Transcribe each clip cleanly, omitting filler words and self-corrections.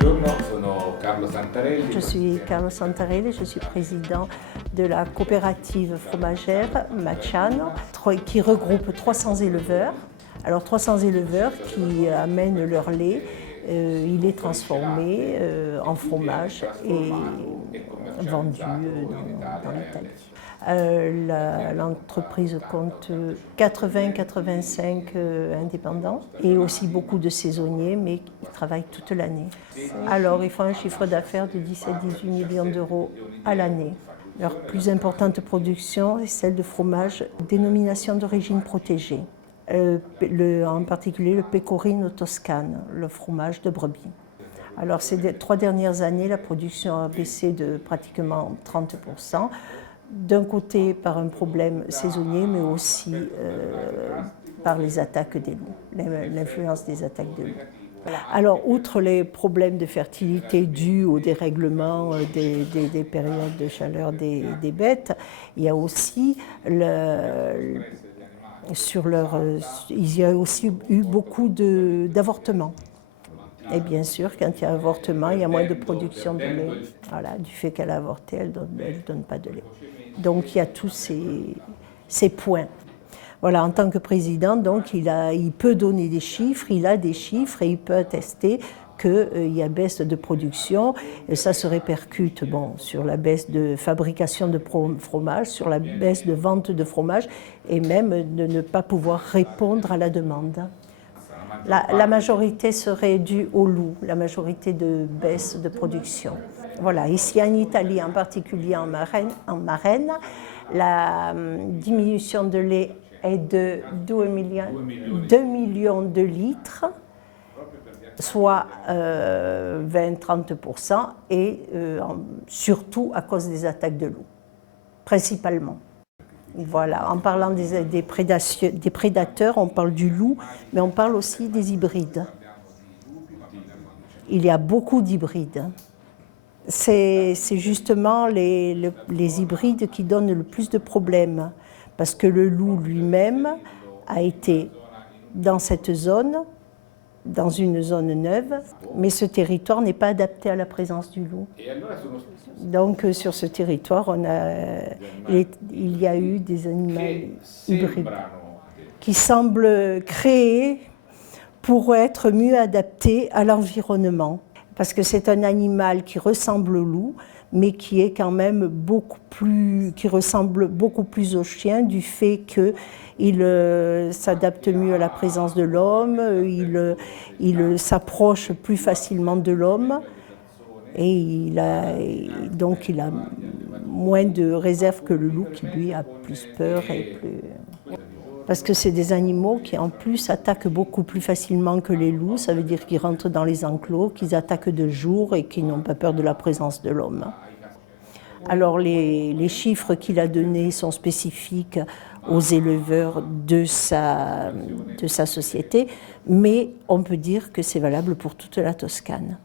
Buongiorno, sono Carlo Santarelli. Je suis Carlo Santarelli, je suis président de la coopérative fromagère Macciano, qui regroupe 300 éleveurs. Alors 300 éleveurs qui amènent leur lait, il est transformé en fromage et vendu dans l'Italie. L'entreprise compte 80-85 indépendants et aussi beaucoup de saisonniers, mais qui travaillent toute l'année. Alors, ils font un chiffre d'affaires de 17-18 millions d'euros à l'année. Leur plus importante production est celle de fromage dénomination d'origine protégée, en particulier le pecorino toscane, le fromage de brebis. Alors, ces 3 dernières années, la production a baissé de pratiquement 30%. D'un côté par un problème saisonnier, mais aussi par les attaques des loups, l'influence des attaques de loups. Voilà. Alors, outre les problèmes de fertilité dus au dérèglement des périodes de chaleur des bêtes, il y a aussi il y a aussi eu beaucoup d'avortements. Et bien sûr, quand il y a avortement, il y a moins de production de lait. Voilà, du fait qu'elle a avorté, elle ne donne pas de lait. Donc il y a tous ces points. Voilà, en tant que président, donc, il peut donner des chiffres, il a des chiffres et il peut attester qu'il y a baisse de production. Et ça se répercute sur la baisse de fabrication de fromage, sur la baisse de vente de fromage et même de ne pas pouvoir répondre à la demande. La majorité serait due au loup, la majorité de baisse de production. Voilà, ici en Italie, en particulier en Marraine, la diminution de lait est de 2 millions de litres, soit 20-30%, et surtout à cause des attaques de loups, principalement. Voilà, en parlant des prédateurs, on parle du loup, mais on parle aussi des hybrides. Il y a beaucoup d'hybrides. C'est justement les hybrides qui donnent le plus de problèmes, parce que le loup lui-même a été dans cette zone, dans une zone neuve, mais ce territoire n'est pas adapté à la présence du loup. Donc sur ce territoire, il y a eu des animaux hybrides qui semblent créés pour être mieux adaptés à l'environnement. Parce que c'est un animal qui ressemble au loup, mais qui est quand même qui ressemble beaucoup plus au chien du fait qu'il s'adapte mieux à la présence de l'homme, il s'approche plus facilement de l'homme et donc il a moins de réserve que le loup qui lui a plus peur Parce que c'est des animaux qui en plus attaquent beaucoup plus facilement que les loups, ça veut dire qu'ils rentrent dans les enclos, qu'ils attaquent de jour et qu'ils n'ont pas peur de la présence de l'homme. Alors les chiffres qu'il a donnés sont spécifiques aux éleveurs de sa société, mais on peut dire que c'est valable pour toute la Toscane.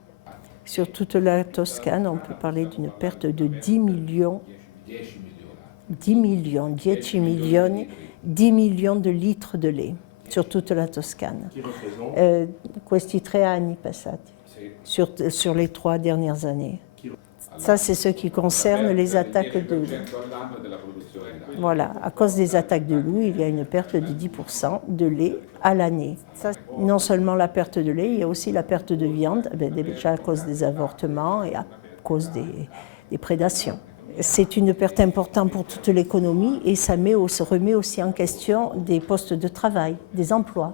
Sur toute la Toscane, on peut parler d'une perte de 10 millions de litres de lait sur toute la Toscane. Questi 3 anni passati, sur les 3 dernières années. Ça, c'est ce qui concerne les attaques de loup. Voilà, à cause des attaques de loup, il y a une perte de 10% de lait à l'année. Non seulement la perte de lait, il y a aussi la perte de viande, déjà à cause des avortements et à cause des prédations. C'est une perte importante pour toute l'économie et ça remet aussi en question des postes de travail, des emplois.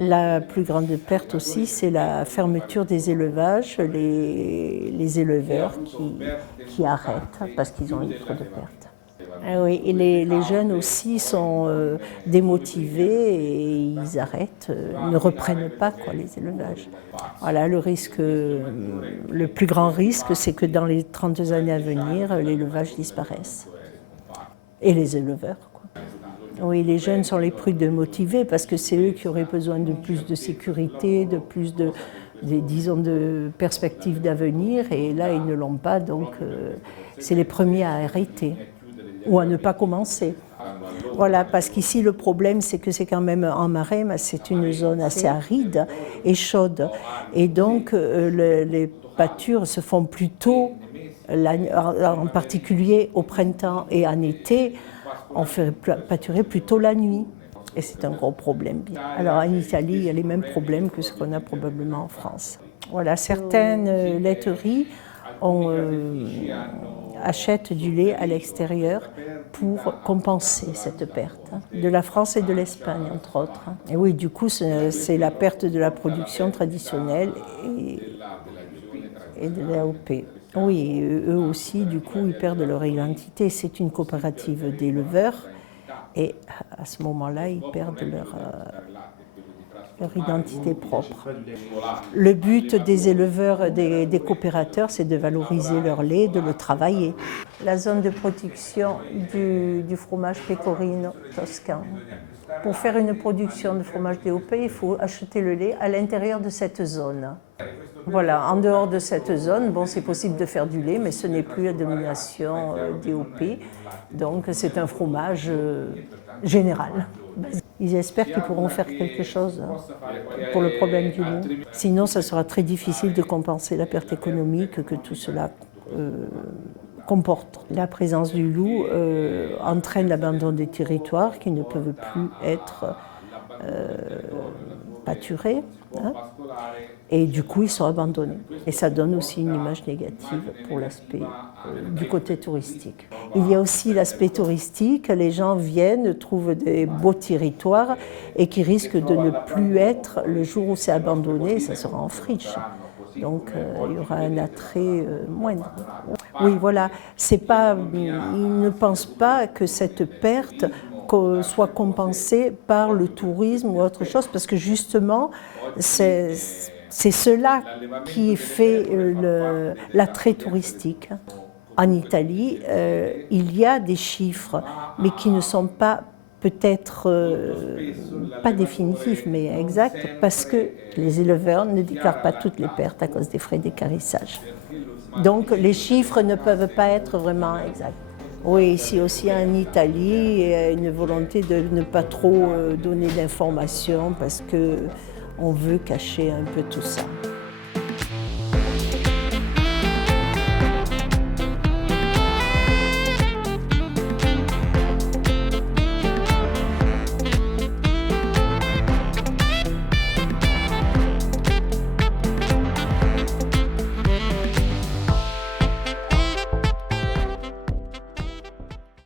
La plus grande perte aussi, c'est la fermeture des élevages, les éleveurs qui arrêtent parce qu'ils ont eu trop de pertes. Ah oui, et les jeunes aussi sont démotivés et ils arrêtent, ne reprennent pas les élevages. Voilà, le plus grand risque, c'est que dans les 30 années à venir, l'élevage disparaisse. Et les éleveurs. Oui, les jeunes sont les plus démotivés parce que c'est eux qui auraient besoin de plus de sécurité, de plus de perspectives d'avenir, et là, ils ne l'ont pas, donc c'est les premiers à arrêter ou à ne pas commencer. Voilà, parce qu'ici le problème c'est que c'est quand même en marais, mais c'est une zone assez aride et chaude. Et donc les pâtures se font plutôt, en particulier au printemps et en été, on fait pâturer plutôt la nuit. Et c'est un gros problème. Alors en Italie, il y a les mêmes problèmes que ce qu'on a probablement en France. Voilà, certaines laiteries achètent du lait à l'extérieur pour compenser cette perte, de la France et de l'Espagne entre autres. Et oui, du coup, c'est la perte de la production traditionnelle et de l'AOP. Oui, eux aussi, du coup, ils perdent leur identité. C'est une coopérative d'éleveurs et à ce moment-là, ils perdent leur identité propre. Le but des éleveurs, des coopérateurs, c'est de valoriser leur lait, de le travailler. La zone de production du fromage pecorino toscan. Pour faire une production de fromage DOP, il faut acheter le lait à l'intérieur de cette zone. Voilà, en dehors de cette zone, bon, c'est possible de faire du lait, mais ce n'est plus à domination DOP. Donc c'est un fromage général. Ils espèrent qu'ils pourront faire quelque chose pour le problème du loup. Sinon, ça sera très difficile de compenser la perte économique que tout cela comporte. La présence du loup entraîne l'abandon des territoires qui ne peuvent plus être pâturés. Hein, et du coup, ils sont abandonnés. Et ça donne aussi une image négative pour l'aspect du côté touristique. Il y a aussi l'aspect touristique. Les gens viennent, trouvent des beaux territoires et qui risquent de ne plus être le jour où c'est abandonné, ça sera en friche. Donc il y aura un attrait moindre. Oui, voilà. C'est pas, ils ne pensent pas que cette perte soit compensée par le tourisme ou autre chose, parce que justement, c'est cela qui fait l'attrait touristique. En Italie, il y a des chiffres, mais qui ne sont pas peut-être pas définitifs, mais exacts, parce que les éleveurs ne déclarent pas toutes les pertes à cause des frais d'équarrissage. Donc les chiffres ne peuvent pas être vraiment exacts. Oui, ici aussi en Italie, il y a une volonté de ne pas trop donner d'informations parce qu'on veut cacher un peu tout ça.